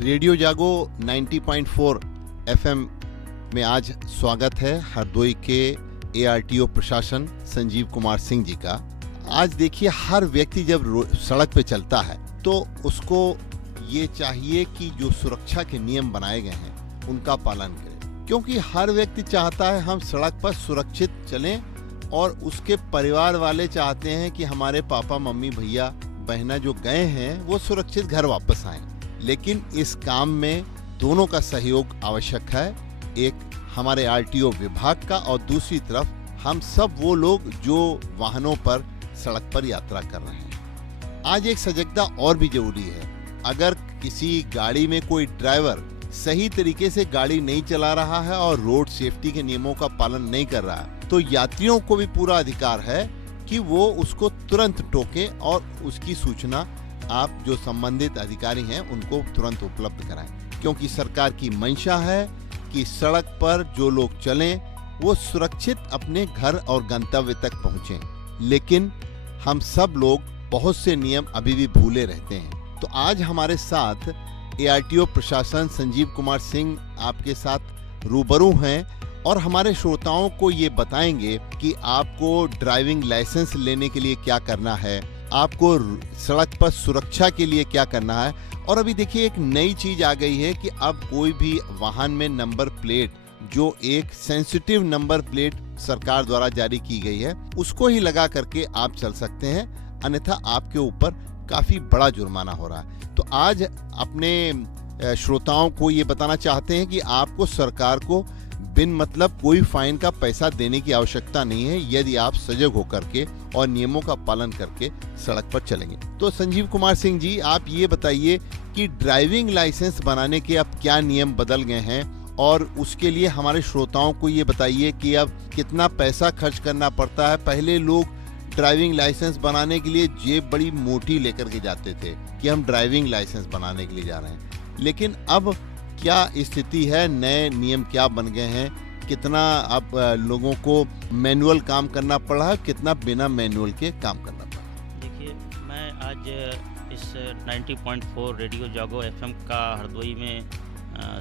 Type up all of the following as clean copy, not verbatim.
Radio जागो 90.4 FM में आज स्वागत है हरदोई के एआरटीओ प्रशासन संजीव कुमार सिंह जी का। आज देखिए, हर व्यक्ति जब सड़क पे चलता है तो उसको ये चाहिए कि जो सुरक्षा के नियम बनाए गए हैं उनका पालन करें, क्योंकि हर व्यक्ति चाहता है हम सड़क पर सुरक्षित चलें और उसके परिवार वाले चाहते हैं कि हमारे पापा मम्मी भैया बहना जो गए हैं वो सुरक्षित घर वापस आएं। लेकिन इस काम में दोनों का सहयोग आवश्यक है, एक हमारे आरटीओ विभाग का और दूसरी तरफ हम सब वो लोग जो वाहनों पर सड़क पर यात्रा कर रहे हैं। आज एक सजगता और भी जरूरी है। अगर किसी गाड़ी में कोई ड्राइवर सही तरीके से गाड़ी नहीं चला रहा है और रोड सेफ्टी के नियमों का पालन नहीं कर रहा है तो यात्रियों को भी पूरा अधिकार है कि वो उसको तुरंत टोके और उसकी सूचना आप जो संबंधित अधिकारी हैं उनको तुरंत उपलब्ध कराएं, क्योंकि सरकार की मंशा है कि सड़क पर जो लोग चलें वो सुरक्षित अपने घर और गंतव्य तक पहुंचें। लेकिन हम सब लोग बहुत से नियम अभी भी भूले रहते हैं। तो आज हमारे साथ एआरटीओ प्रशासन संजीव कुमार सिंह आपके साथ रूबरू हैं और हमारे श्रोताओं को ये बताएंगे कि आपको ड्राइविंग लाइसेंस लेने के लिए क्या करना है, आपको सड़क पर सुरक्षा के लिए क्या करना है। और अभी देखिए, एक नई चीज आ गई है कि अब कोई भी वाहन में नंबर प्लेट, जो एक सेंसिटिव नंबर प्लेट सरकार द्वारा जारी की गई है, उसको ही लगा करके आप चल सकते हैं, अन्यथा आपके ऊपर काफी बड़ा जुर्माना हो रहा है। तो आज अपने श्रोताओं को ये बताना चाहते हैं कि आपको सरकार को बिन मतलब कोई फाइन का पैसा देने की आवश्यकता नहीं है यदि आप सजग होकर के और नियमों का पालन करके सड़क पर चलेंगे। तो संजीव कुमार सिंह जी, आप ये बताइए कि ड्राइविंग लाइसेंस बनाने के अब क्या नियम बदल गए हैं और उसके लिए हमारे श्रोताओं को ये बताइए कि अब कितना पैसा खर्च करना पड़ता है। पहले लोग ड्राइविंग लाइसेंस बनाने के लिए जेब बड़ी मोटी लेकर के जाते थे कि हम ड्राइविंग लाइसेंस बनाने के लिए जा रहे हैं, लेकिन अब क्या स्थिति है, नए नियम क्या बन गए हैं, कितना अब लोगों को मैनुअल काम करना पड़ा है, कितना बिना मैनुअल के काम करना पड़ा। देखिए, मैं आज इस 90.4 रेडियो जागो एफएम का हरदोई में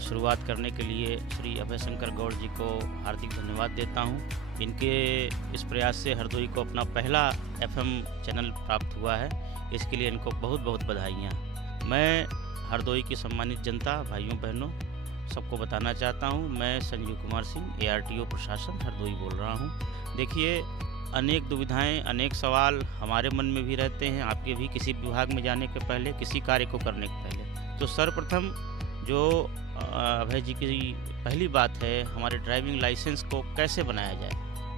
शुरुआत करने के लिए श्री अभय शंकर गौड़ जी को हार्दिक धन्यवाद देता हूं। इनके इस प्रयास से हरदोई को अपना पहला एफएम चैनल प्राप्त हुआ है, इसके लिए इनको बहुत बहुत बधाइयाँ। मैं हरदोई की सम्मानित जनता, भाइयों बहनों, सबको बताना चाहता हूं, मैं संजीव कुमार सिंह एआरटीओ प्रशासन हरदोई बोल रहा हूं। देखिए, अनेक दुविधाएं, अनेक सवाल हमारे मन में भी रहते हैं, आपके भी, किसी विभाग में जाने के पहले, किसी कार्य को करने के पहले। तो सर्वप्रथम जो अभय जी की पहली बात है, हमारे ड्राइविंग लाइसेंस को कैसे बनाया जाए,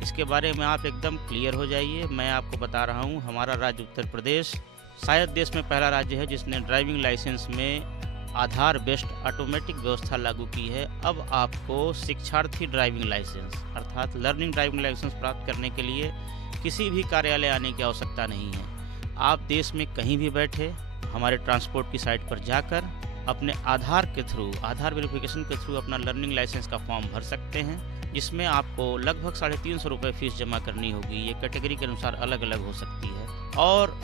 इसके बारे में आप एकदम क्लियर हो जाइए। मैं आपको बता रहा हूँ, हमारा राज्य उत्तर प्रदेश शायद देश में पहला राज्य है जिसने ड्राइविंग लाइसेंस में आधार बेस्ड ऑटोमेटिक व्यवस्था लागू की है। अब आपको शिक्षार्थी ड्राइविंग लाइसेंस अर्थात लर्निंग ड्राइविंग लाइसेंस प्राप्त करने के लिए किसी भी कार्यालय आने की आवश्यकता नहीं है। आप देश में कहीं भी बैठे हमारे ट्रांसपोर्ट की साइट पर जाकर अपने आधार के थ्रू, आधार वेरिफिकेशन के थ्रू अपना लर्निंग लाइसेंस का फॉर्म भर सकते हैं, जिसमें आपको लगभग 350 रुपये फीस जमा करनी होगी। ये कैटेगरी के अनुसार अलग अलग हो सकती है। और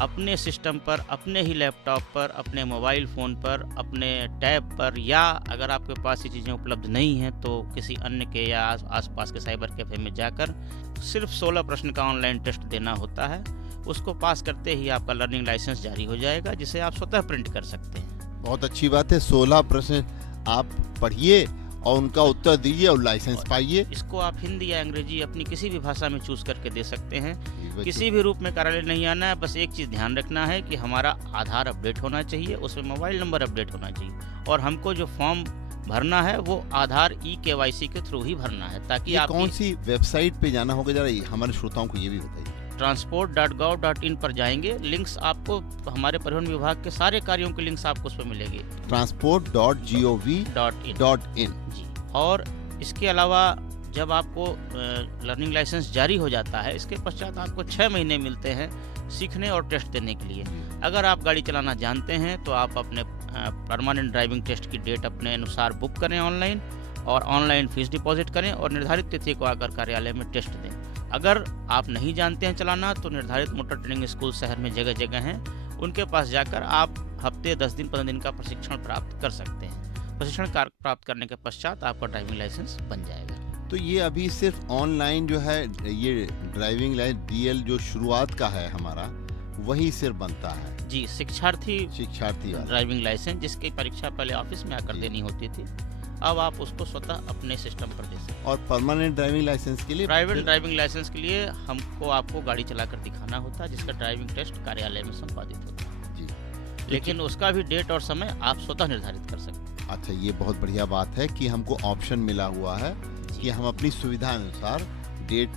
अपने सिस्टम पर, अपने ही लैपटॉप पर, अपने मोबाइल फ़ोन पर, अपने टैब पर, या अगर आपके पास ये चीज़ें उपलब्ध नहीं हैं तो किसी अन्य के या आसपास के साइबर कैफ़े में जाकर सिर्फ 16 प्रश्न का ऑनलाइन टेस्ट देना होता है। उसको पास करते ही आपका लर्निंग लाइसेंस जारी हो जाएगा, जिसे आप स्वतः प्रिंट कर सकते हैं। बहुत अच्छी बात है। 16 प्रश्न आप पढ़िए और उनका उत्तर दीजिए और लाइसेंस पाइए। इसको आप हिंदी या अंग्रेजी अपनी किसी भी भाषा में चूज करके दे सकते हैं। किसी भी रूप में कार्यालय नहीं आना है, बस एक चीज़ ध्यान रखना है कि हमारा आधार अपडेट होना चाहिए, उसमें मोबाइल नंबर अपडेट होना चाहिए, और हमको जो फॉर्म भरना है वो आधार ई-KYC के थ्रू ही भरना है। ताकि आप कौन सी वेबसाइट पे जाना होगा, जरा हमारे श्रोताओं को ये भी बताइए। transport.gov.in पर जाएंगे, लिंक्स आपको हमारे परिवहन विभाग के सारे कार्यों के लिंक्स आपको उसमें मिलेंगे। transport.gov.in जी। और इसके अलावा जब आपको लर्निंग लाइसेंस जारी हो जाता है, इसके पश्चात आपको 6 महीने मिलते हैं सीखने और टेस्ट देने के लिए। अगर आप गाड़ी चलाना जानते हैं तो आप अपने परमानेंट ड्राइविंग टेस्ट की डेट अपने अनुसार बुक करें ऑनलाइन, और ऑनलाइन फीस डिपॉजिट करें और निर्धारित तिथि को आकर कार्यालय में टेस्ट दें। अगर आप नहीं जानते हैं चलाना तो निर्धारित मोटर ट्रेनिंग स्कूल शहर में जगह जगह हैं, उनके पास जाकर आप हफ्ते 10 दिन 15 दिन का प्रशिक्षण प्राप्त कर सकते हैं। प्रशिक्षण प्राप्त करने के पश्चात आपका ड्राइविंग लाइसेंस बन जाएगा। तो ये अभी सिर्फ ऑनलाइन जो है ये ड्राइविंग लाइसेंस डीएल जो शुरुआत का है हमारा वही सिर्फ बनता है। जी, शिक्षार्थी वाला ड्राइविंग लाइसेंस जिसकी परीक्षा पहले ऑफिस में आकर देनी होती थी, अब आप उसको स्वतः अपने सिस्टम पर दे सकते हैं। और परमानेंट ड्राइविंग लाइसेंस के लिए प्राइवेट ड्राइविंग लाइसेंस के लिए आपको गाड़ी चलाकर दिखाना होता है, जिसका ड्राइविंग टेस्ट कार्यालय में संपादित होता है जी, लेकिन उसका भी डेट और समय आप स्वतः निर्धारित कर सकते हैं। अच्छा, ये बहुत बढ़िया बात है कि हमको ऑप्शन मिला हुआ है कि हम अपनी सुविधा अनुसार डेट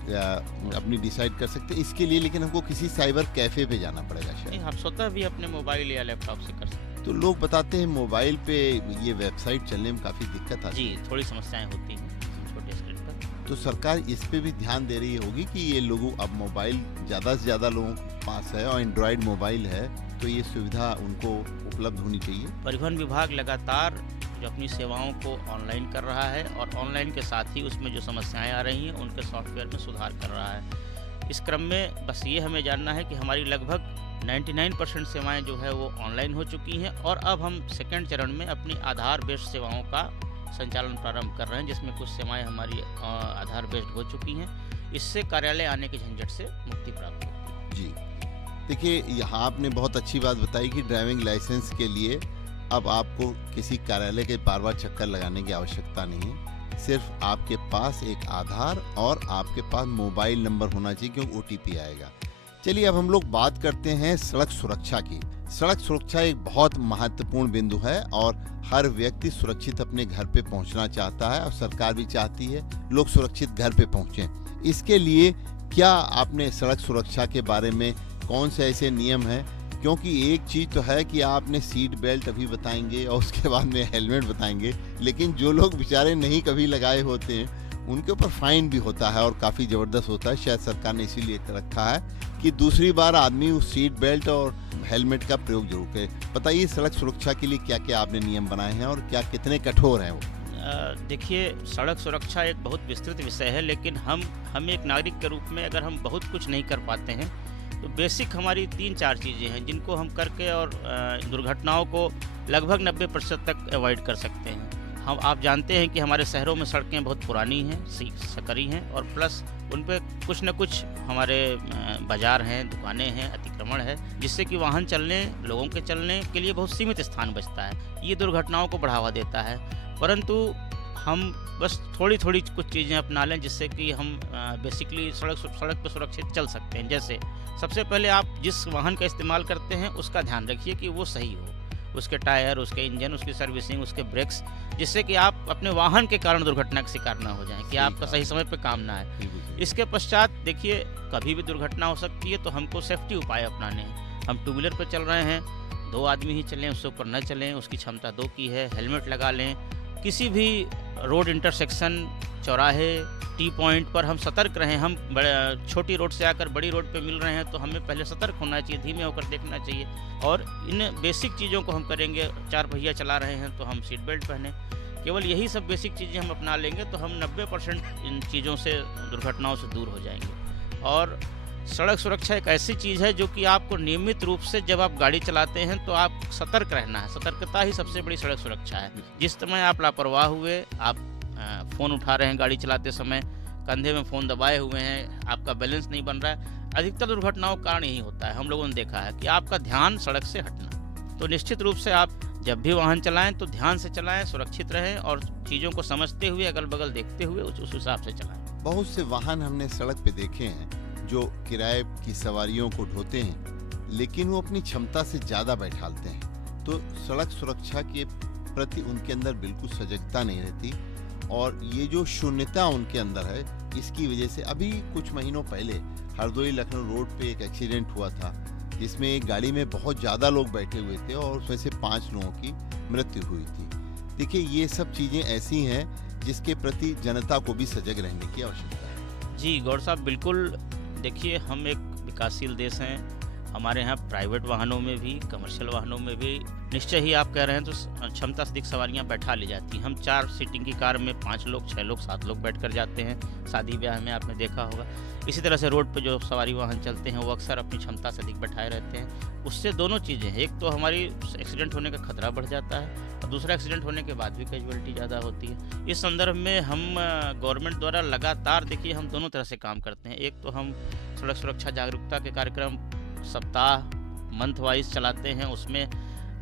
अपनी डिसाइड कर सकते हैं इसके लिए, लेकिन हमको किसी साइबर कैफे पे जाना पड़ेगा नहीं, शायद। आप स्वतः भी अपने मोबाइल या लैपटॉप से कर सकते हैं। तो लोग बताते हैं मोबाइल पे ये वेबसाइट चलने में काफी दिक्कत आती है। जी, थोड़ी समस्याएं होती हैं छोटे स्क्रीन पर। तो सरकार इस पे भी ध्यान दे रही होगी कि ये लोगों अब मोबाइल ज़्यादा से ज़्यादा लोगों के पास है और एंड्रॉयड मोबाइल है, तो ये सुविधा उनको उपलब्ध होनी चाहिए। परिवहन विभाग लगातार जो अपनी सेवाओं को ऑनलाइन कर रहा है और ऑनलाइन के साथ ही उसमें जो समस्याएं आ रही हैं उनके सॉफ्टवेयर में सुधार कर रहा है। इस क्रम में बस ये हमें जानना है कि हमारी लगभग 99% सेवाएं जो है वो ऑनलाइन हो चुकी हैं और अब हम सेकंड चरण में अपनी आधार बेस्ड सेवाओं का संचालन प्रारंभ कर रहे हैं, जिसमें कुछ सेवाएं हमारी आधार बेस्ड हो चुकी हैं। इससे कार्यालय आने के झंझट से मुक्ति प्राप्त होती है। जी, देखिए यहाँ आपने बहुत अच्छी बात बताई कि ड्राइविंग लाइसेंस के लिए अब आपको किसी कार्यालय के बार बार चक्कर लगाने की आवश्यकता नहीं है। सिर्फ आपके पास एक आधार और आपके पास मोबाइल नंबर होना चाहिए, क्योंकि OTP आएगा। चलिए अब हम लोग बात करते हैं सड़क सुरक्षा की। सड़क सुरक्षा एक बहुत महत्वपूर्ण बिंदु है और हर व्यक्ति सुरक्षित अपने घर पे पहुंचना चाहता है और सरकार भी चाहती है लोग सुरक्षित घर पे पहुंचें। इसके लिए क्या आपने सड़क सुरक्षा के बारे में कौन से ऐसे नियम हैं? क्योंकि एक चीज़ तो है कि आपने सीट बेल्ट अभी बताएंगे और उसके बाद में हेलमेट बताएंगे, लेकिन जो लोग बेचारे नहीं कभी लगाए होते हैं उनके ऊपर फाइन भी होता है और काफ़ी ज़बरदस्त होता है। शायद सरकार ने इसीलिए रखा है कि दूसरी बार आदमी उस सीट बेल्ट और हेलमेट का प्रयोग जरूर करे। बताइए सड़क सुरक्षा के लिए क्या क्या आपने नियम बनाए हैं और क्या कितने कठोर हैं वो? देखिए, सड़क सुरक्षा एक बहुत विस्तृत विषय है, लेकिन हम एक नागरिक के रूप में अगर हम बहुत कुछ नहीं कर पाते हैं तो बेसिक हमारी 3-4 चीज़ें हैं जिनको हम करके और दुर्घटनाओं को लगभग 90% तक अवॉइड कर सकते हैं। आप जानते हैं कि हमारे शहरों में सड़कें बहुत पुरानी हैं, सकरी हैं और प्लस उन पे कुछ न कुछ हमारे बाज़ार हैं, दुकानें हैं, अतिक्रमण है, जिससे कि वाहन चलने, लोगों के चलने के लिए बहुत सीमित स्थान बचता है। ये दुर्घटनाओं को बढ़ावा देता है, परंतु हम बस थोड़ी थोड़ी कुछ चीज़ें अपना लें जिससे कि हम बेसिकली सड़क पर सुरक्षित चल सकते हैं। जैसे सबसे पहले आप जिस वाहन का इस्तेमाल करते हैं उसका ध्यान रखिए कि वो सही हो, उसके टायर, उसके इंजन, उसकी सर्विसिंग, उसके ब्रेक्स, जिससे कि आप अपने वाहन के कारण दुर्घटना का शिकार ना हो जाएं, कि आपका सही समय पे काम ना आए। इसके पश्चात देखिए, कभी भी दुर्घटना हो सकती है तो हमको सेफ्टी उपाय अपनाने हैं। हम 2 व्हीलर पर चल रहे हैं, 2 आदमी ही चलें, उससे ऊपर न चलें, उसकी क्षमता 2 की है, हेलमेट लगा लें। किसी भी रोड इंटरसेक्शन, चौराहे, टी पॉइंट पर हम सतर्क रहें। हम छोटी रोड से आकर बड़ी रोड पे मिल रहे हैं तो हमें पहले सतर्क होना चाहिए, धीमे होकर देखना चाहिए और इन बेसिक चीज़ों को हम करेंगे। 4 पहिया चला रहे हैं तो हम सीट बेल्ट पहने। केवल यही सब बेसिक चीज़ें हम अपना लेंगे तो हम 90% इन चीज़ों से, दुर्घटनाओं से दूर हो जाएंगे। और सड़क सुरक्षा एक ऐसी चीज़ है जो कि आपको नियमित रूप से जब आप गाड़ी चलाते हैं तो आप सतर्क रहना है। सतर्कता ही सबसे बड़ी सड़क सुरक्षा है। जिस समय आप लापरवाह हुए, आप फ़ोन उठा रहे हैं गाड़ी चलाते समय, कंधे में फ़ोन दबाए हुए हैं, आपका बैलेंस नहीं बन रहा है, अधिकतर दुर्घटनाओं का कारण यही होता है। हम लोगों ने देखा है कि आपका ध्यान सड़क से हटना। तो निश्चित रूप से आप जब भी वाहन चलाएं तो ध्यान से चलाएं, सुरक्षित रहें और चीज़ों को समझते हुए, अगल बगल देखते हुए उस हिसाब से चलाएं। बहुत से वाहन हमने सड़क पे देखे हैं जो किराए की सवारियों को ढोते हैं, लेकिन वो अपनी क्षमता से ज़्यादा बैठालते हैं। तो सड़क सुरक्षा के प्रति उनके अंदर बिल्कुल सजगता नहीं रहती और ये जो शून्यता उनके अंदर है, इसकी वजह से अभी कुछ महीनों पहले हरदोई लखनऊ रोड पे एक एक्सीडेंट हुआ था जिसमें एक गाड़ी में बहुत ज़्यादा लोग बैठे हुए थे और उसमें से 5 लोगों की मृत्यु हुई थी। देखिए, ये सब चीज़ें ऐसी हैं जिसके प्रति जनता को भी सजग रहने की आवश्यकता है। जी गौर साहब, बिल्कुल। देखिए, हम एक विकासशील देश हैं, हमारे यहाँ प्राइवेट वाहनों में भी, कमर्शियल वाहनों में भी निश्चय ही आप कह रहे हैं तो क्षमता से अधिक सवारियाँ बैठा ली जाती हैं। हम 4 सीटिंग की कार में 5 लोग, 6 लोग, 7 लोग बैठ कर जाते हैं। शादी ब्याह में आपने देखा होगा। इसी तरह से रोड पे जो सवारी वाहन चलते हैं वो अक्सर अपनी क्षमता से अधिक बैठाए रहते हैं। उससे दोनों चीज़ें हैं, एक तो हमारी एक्सीडेंट होने का खतरा बढ़ जाता है और दूसरा एक्सीडेंट होने के बाद भी कैजुअलिटी ज़्यादा होती है। इस संदर्भ में हम गवर्नमेंट द्वारा लगातार देखिए हम दोनों तरह से काम करते हैं। एक तो हम सड़क सुरक्षा जागरूकता के कार्यक्रम सप्ताह मंथ वाइज चलाते हैं। उसमें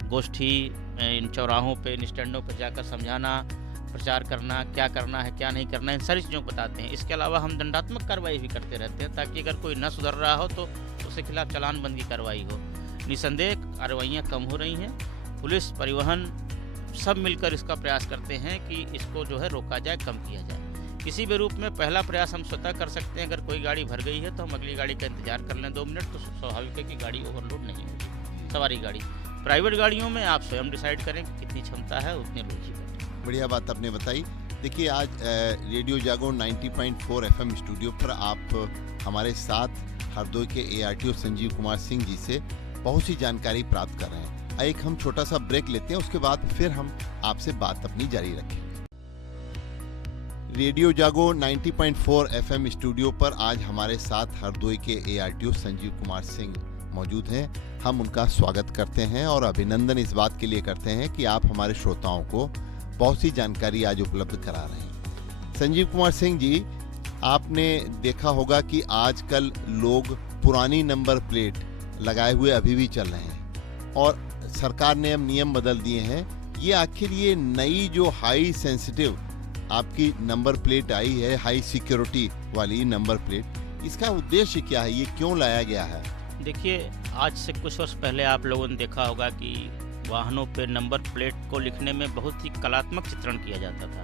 गोष्ठी इन चौराहों पे, इन स्टैंडों पर जाकर समझाना, प्रचार करना, क्या करना है क्या नहीं करना है, इन सारी चीज़ों को बताते हैं। इसके अलावा हम दंडात्मक कार्रवाई भी करते रहते हैं ताकि अगर कोई न सुधर रहा हो तो उसके खिलाफ चालान बंद की कार्रवाई हो। निसंदेह कार्रवाइयाँ कम हो रही हैं। पुलिस, परिवहन सब मिलकर इसका प्रयास करते हैं कि इसको जो है रोका जाए, कम किया जाए। किसी भी रूप में पहला प्रयास हम स्वतः कर सकते हैं। अगर कोई गाड़ी भर गई है तो हम अगली गाड़ी का इंतजार कर लें 2 मिनट, तो स्वाभाविक है कि गाड़ी ओवरलोड नहीं होगी, सवारी गाड़ी। प्राइवेट गाड़ियों में आप स्वयं डिसाइड करें कि कितनी क्षमता है, उतने लोग ही बैठें। बढ़िया बात आपने बताई। देखिए आज रेडियो जागो 90.4 FM स्टूडियो पर आप हमारे साथ हरदोई के ARTO संजीव कुमार सिंह जी से बहुत सी जानकारी प्राप्त कर रहे हैं। एक हम छोटा सा ब्रेक लेते हैं, उसके बाद फिर हम आपसे बात अपनी जारी रखेंगे। रेडियो जागो 90.4 FM स्टूडियो पर आज हमारे साथ हरदोई के ARTO संजीव कुमार सिंह मौजूद हैं। हम उनका स्वागत करते हैं और अभिनंदन इस बात के लिए करते हैं कि आप हमारे श्रोताओं को बहुत सी जानकारी आज उपलब्ध करा रहे हैं। संजीव कुमार सिंह जी, आपने देखा होगा कि आजकल लोग पुरानी नंबर प्लेट लगाए हुए अभी भी चल रहे हैं और सरकार ने अब नियम बदल दिए हैं। ये आखिर ये नई जो हाई सेंसिटिव आपकी नंबर प्लेट आई है, हाई सिक्योरिटी वाली नंबर प्लेट, इसका उद्देश्य क्या है? ये क्यों लाया गया है? देखिए, आज से कुछ वर्ष पहले आप लोगों ने देखा होगा कि वाहनों पे नंबर प्लेट को लिखने में बहुत ही कलात्मक चित्रण किया जाता था।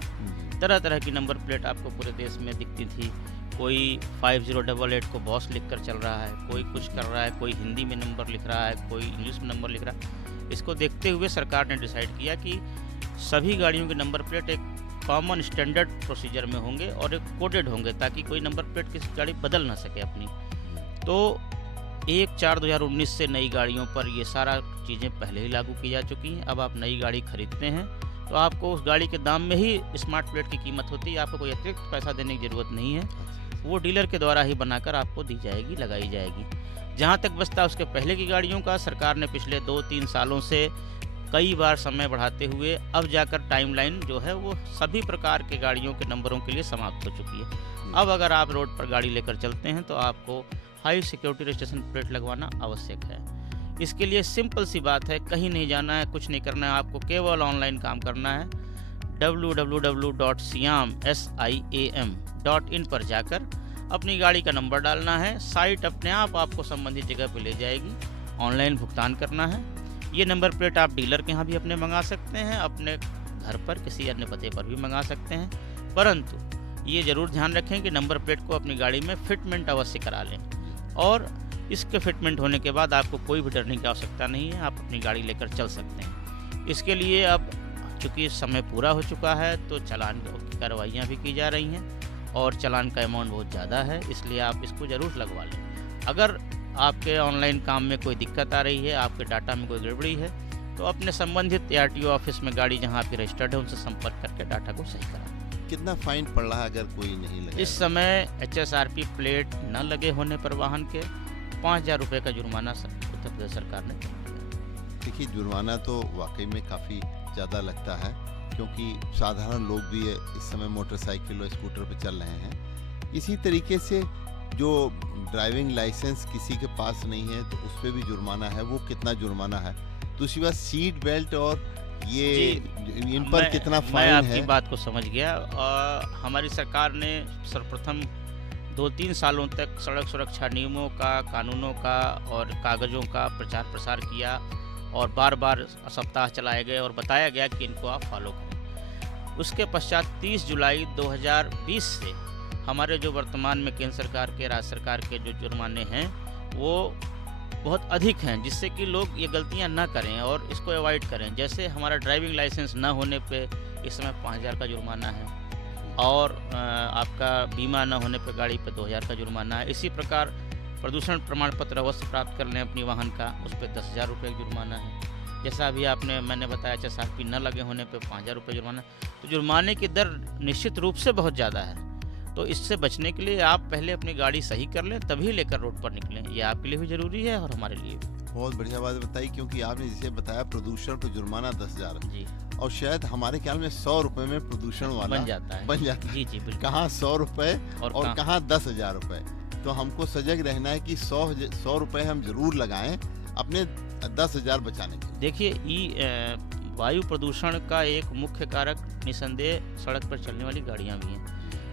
तरह तरह की नंबर प्लेट आपको पूरे देश में दिखती थी। कोई 5088 को बॉस लिख कर चल रहा है, कोई कुछ कर रहा है, कोई हिंदी में नंबर लिख रहा है, कोई इंग्लिश में नंबर लिख रहा है। इसको देखते हुए सरकार ने डिसाइड किया कि सभी गाड़ियों के नंबर प्लेट एक कॉमन स्टैंडर्ड प्रोसीजर में होंगे और एक कोडेड होंगे ताकि कोई नंबर प्लेट किसी गाड़ी बदल ना सके अपनी। तो 1/4/2019 से नई गाड़ियों पर ये सारा चीज़ें पहले ही लागू की जा चुकी हैं। अब आप नई गाड़ी खरीदते हैं तो आपको उस गाड़ी के दाम में ही स्मार्ट प्लेट की कीमत होती है। आपको कोई अतिरिक्त पैसा देने की ज़रूरत नहीं है, वो डीलर के द्वारा ही बनाकर आपको दी जाएगी, लगाई जाएगी। जहाँ तक बचता उसके पहले की गाड़ियों का, सरकार ने पिछले 2-3 सालों से कई बार समय बढ़ाते हुए अब जाकर टाइमलाइन जो है वो सभी प्रकार के गाड़ियों के नंबरों के लिए समाप्त हो चुकी है। अब अगर आप रोड पर गाड़ी लेकर चलते हैं तो आपको हाई सिक्योरिटी रजिस्ट्रेशन प्लेट लगवाना आवश्यक है। इसके लिए सिंपल सी बात है, कहीं नहीं जाना है, कुछ नहीं करना है, आपको केवल ऑनलाइन काम करना है। www.siam.in पर जाकर अपनी गाड़ी का नंबर डालना है। साइट अपने आप आपको संबंधित जगह पर ले जाएगी। ऑनलाइन भुगतान करना है। ये नंबर प्लेट आप डीलर के यहाँ भी अपने मंगा सकते हैं, अपने घर पर किसी अन्य पते पर भी मंगा सकते हैं। परंतु ये ज़रूर ध्यान रखें कि नंबर प्लेट को अपनी गाड़ी में फिटमेंट अवश्य करा लें और इसके फिटमेंट होने के बाद आपको कोई भी डरने की आवश्यकता नहीं है, आप अपनी गाड़ी लेकर चल सकते हैं। इसके लिए अब चूँकि समय पूरा हो चुका है तो चालान की कार्रवाइयाँ भी की जा रही हैं और चालान का अमाउंट बहुत ज़्यादा है, इसलिए आप इसको ज़रूर लगवा लें। अगर आपके ऑनलाइन काम में कोई दिक्कत आ रही है, आपके डाटा में कोई गड़बड़ी है, तो अपने संबंधित ARTO ऑफिस में गाड़ी जहाँ आपकी रजिस्टर्ड है उनसे संपर्क करके डाटा को सही कराएं। कितना फाइन पड़ रहा है अगर कोई नहीं लगे? इस समय HSRP प्लेट न लगे होने पर वाहन के 5,000 रुपये का जुर्माना उत्तर प्रदेश सरकार ने तय किया। देखिए, जुर्माना तो वाकई में काफ़ी ज़्यादा लगता है क्योंकि साधारण लोग भी इस समय मोटरसाइकिल और स्कूटर पर चल रहे हैं। इसी तरीके से जो ड्राइविंग लाइसेंस किसी के पास नहीं है तो उस पर भी जुर्माना है। वो कितना जुर्माना है? दूसरी बात, सीट बेल्ट और ये इन पर कितना फाइन है? मैं आपकी बात को समझ गया। हमारी सरकार ने सर्वप्रथम 2-3 सालों तक सड़क सुरक्षा नियमों का, कानूनों का और कागज़ों का प्रचार प्रसार किया और बार बार सप्ताह चलाए गए और बताया गया कि इनको आप फॉलो करें। उसके पश्चात 30 जुलाई 2020 से हमारे जो वर्तमान में केंद्र सरकार के, राज्य सरकार के जो जुर्माने हैं वो बहुत अधिक हैं, जिससे कि लोग ये गलतियां ना करें और इसको अवॉइड करें। जैसे हमारा ड्राइविंग लाइसेंस ना होने पे इस समय 5,000 का जुर्माना है और आपका बीमा ना होने पे गाड़ी पे 2,000 का जुर्माना है। इसी प्रकार प्रदूषण प्रमाण पत्र अवश्य प्राप्त कर लें अपनी वाहन का, उस पर 10,000 रुपये जुर्माना है। जैसा अभी मैंने बताया एचएसआरपी न लगे होने पे 5,000 रुपये जुर्माना। तो जुर्माने की दर निश्चित रूप से बहुत ज़्यादा है। तो इससे बचने के लिए आप पहले अपनी गाड़ी सही कर लें, तभी लेकर रोड पर निकलें। ये आपके लिए भी ज़रूरी है और हमारे लिए भी। बहुत बढ़िया बात बताई, क्योंकि आपने जैसे बताया प्रदूषण पर जुर्माना 10,000 जी, और शायद हमारे ख्याल में 100 रुपए में प्रदूषण वाला बन जाता है। जी जी, बिल्कुल। कहाँ 100 रुपए और कहाँ कहाँ 10,000 रुपए। तो हमको सजग रहना है कि 100 रुपए हम जरूर लगाएं अपने 10,000 बचाने के लिए। देखिए, वायु प्रदूषण का एक मुख्य कारक निसंदेह सड़क पर चलने वाली गाड़ियाँ भी हैं।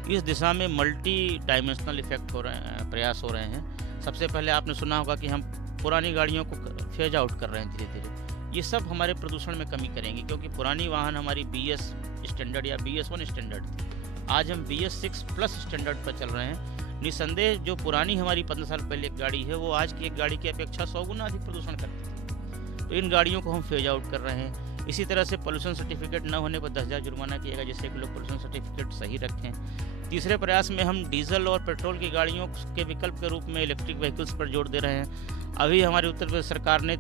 इस दिशा में मल्टी डायमेंशनल इफेक्ट हो रहे हैं, प्रयास हो रहे हैं। सबसे पहले आपने सुना होगा कि हम पुरानी गाड़ियों को फेज आउट कर रहे हैं धीरे धीरे। ये सब हमारे प्रदूषण में कमी करेंगे, क्योंकि पुरानी वाहन हमारी BS स्टैंडर्ड या BS1 स्टैंडर्ड थी। आज हम BS6 प्लस स्टैंडर्ड पर चल रहे हैं। निसंदेह जो पुरानी हमारी 15 साल पहले एक गाड़ी है, वो आज की एक गाड़ी की अपेक्षा 100 गुना अधिक प्रदूषण करती है। तो इन गाड़ियों को हम फेज आउट कर रहे हैं। इसी तरह से पोल्यूशन सर्टिफिकेट न होने पर 10,000 जुर्माना किएगा, जिससे कि लोग पोल्यूशन सर्टिफिकेट सही रखें। तीसरे प्रयास में हम डीजल और पेट्रोल की गाड़ियों के विकल्प के रूप में इलेक्ट्रिक व्हीकल्स पर जोर दे रहे हैं। अभी हमारी उत्तर प्रदेश सरकार ने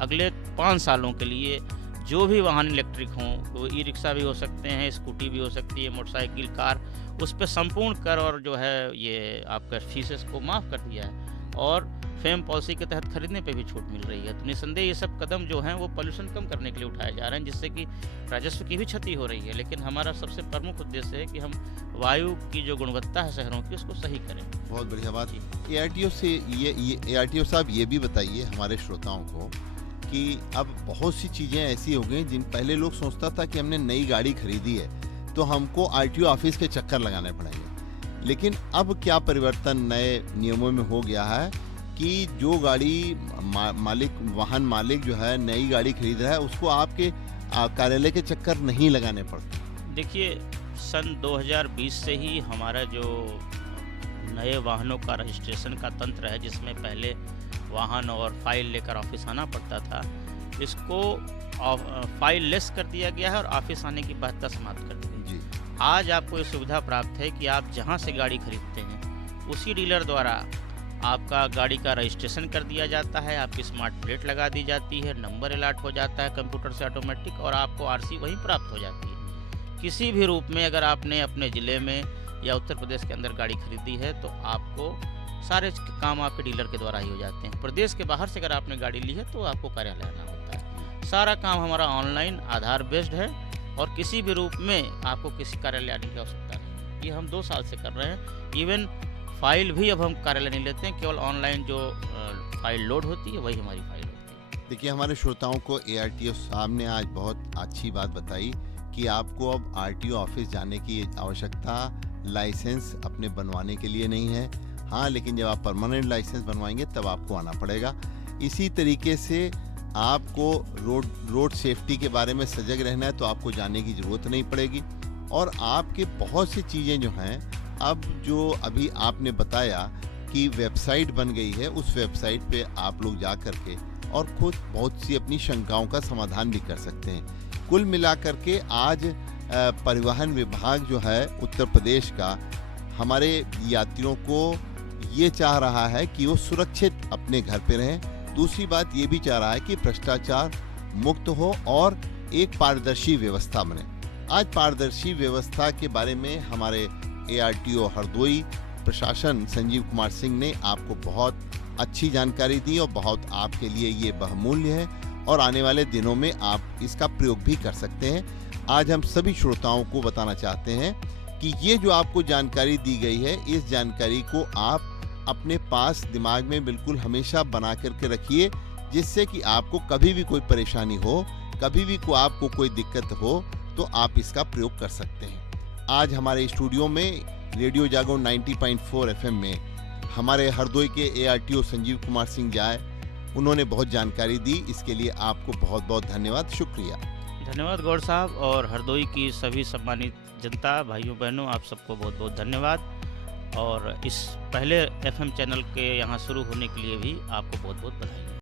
अगले 5 सालों के लिए जो भी वाहन इलेक्ट्रिक हों, वो ई-रिक्शा भी हो सकते हैं, स्कूटी भी हो सकती है, मोटरसाइकिल, कार, उस पर संपूर्ण कर और जो है ये आपका फीसेस को माफ़ कर दिया है और फेम पॉलिसी के तहत खरीदने पे भी छूट मिल रही है। तो निसंदेह ये सब कदम जो हैं वो पोल्यूशन कम करने के लिए उठाए जा रहे हैं, जिससे कि राजस्व की भी क्षति हो रही है। लेकिन हमारा सबसे प्रमुख उद्देश्य है कि हम वायु की जो गुणवत्ता है शहरों की, उसको सही करें। बहुत बढ़िया बात। ARTO से ये ARTO साहब ये भी बताइए हमारे श्रोताओं को कि अब बहुत सी चीज़ें ऐसी हो गई जिन पहले लोग सोचता था कि हमने नई गाड़ी खरीदी है तो हमको RTO ऑफिस के चक्कर लगाने पड़ेंगे। लेकिन अब क्या परिवर्तन नए नियमों में हो गया है कि जो गाड़ी वाहन मालिक जो है नई गाड़ी खरीद रहा है, उसको आपके कार्यालय के चक्कर नहीं लगाने पड़ते। देखिए, सन 2020 से ही हमारा जो नए वाहनों का रजिस्ट्रेशन का तंत्र है, जिसमें पहले वाहन और फाइल लेकर ऑफिस आना पड़ता था, इसको फाइल लेस कर दिया गया है और ऑफिस आने की बाध्यता समाप्त कर दी गई। आज आपको ये सुविधा प्राप्त है कि आप जहां से गाड़ी खरीदते हैं उसी डीलर द्वारा आपका गाड़ी का रजिस्ट्रेशन कर दिया जाता है, आपकी स्मार्ट प्लेट लगा दी जाती है, नंबर अलॉट हो जाता है कंप्यूटर से ऑटोमेटिक, और आपको RC वहीं प्राप्त हो जाती है। किसी भी रूप में अगर आपने अपने ज़िले में या उत्तर प्रदेश के अंदर गाड़ी खरीदी है तो आपको सारे काम आपके डीलर के द्वारा ही हो जाते हैं। प्रदेश के बाहर से अगर आपने गाड़ी ली है तो आपको कार्यालय आना होता है। सारा काम हमारा ऑनलाइन आधार बेस्ड है और किसी भी रूप में आपको किसी कार्यालय आने की आवश्यकता नहीं। ये हम 2 साल से कर रहे हैं। इवन फाइल भी अब हम कार्यालय नहीं लेते हैं, केवल ऑनलाइन जो फाइल लोड होती है वही हमारी फाइल होती है। देखिए, हमारे श्रोताओं को ARTO साहब ने आज बहुत अच्छी बात बताई कि आपको अब RTO ऑफिस जाने की आवश्यकता लाइसेंस अपने बनवाने के लिए नहीं है। हाँ, लेकिन जब आप परमानेंट लाइसेंस बनवाएंगे तब आपको आना पड़ेगा। इसी तरीके से आपको रोड सेफ्टी के बारे में सजग रहना है तो आपको जाने की ज़रूरत नहीं पड़ेगी। और आपके बहुत सी चीज़ें जो हैं, अब जो अभी आपने बताया कि वेबसाइट बन गई है, उस वेबसाइट पे आप लोग जा कर के और खुद बहुत सी अपनी शंकाओं का समाधान भी कर सकते हैं। कुल मिलाकर के आज परिवहन विभाग जो है उत्तर प्रदेश का हमारे यात्रियों को ये चाह रहा है कि वो सुरक्षित अपने घर पे रहें। दूसरी बात ये भी चाह रहा है कि भ्रष्टाचार मुक्त हो और एक पारदर्शी व्यवस्था बने। आज पारदर्शी व्यवस्था के बारे में हमारे ARTO हरदोई प्रशासन संजीव कुमार सिंह ने आपको बहुत अच्छी जानकारी दी और बहुत आपके लिए ये बहुमूल्य है और आने वाले दिनों में आप इसका प्रयोग भी कर सकते हैं। आज हम सभी श्रोताओं को बताना चाहते हैं कि ये जो आपको जानकारी दी गई है, इस जानकारी को आप अपने पास दिमाग में बिल्कुल हमेशा बना करके रखिए, जिससे कि आपको कभी भी कोई परेशानी हो, कभी भी आपको कोई दिक्कत हो तो आप इसका प्रयोग कर सकते हैं। आज हमारे स्टूडियो में रेडियो जागो 90.4 FM में हमारे हरदोई के ARTO संजीव कुमार सिंह जाए, उन्होंने बहुत जानकारी दी। इसके लिए आपको बहुत बहुत धन्यवाद, शुक्रिया। धन्यवाद गौड़ साहब, और हरदोई की सभी सम्मानित जनता, भाइयों बहनों, आप सबको बहुत बहुत धन्यवाद। और इस पहले FM चैनल के यहाँ शुरू होने के लिए भी आपको बहुत बहुत बधाई।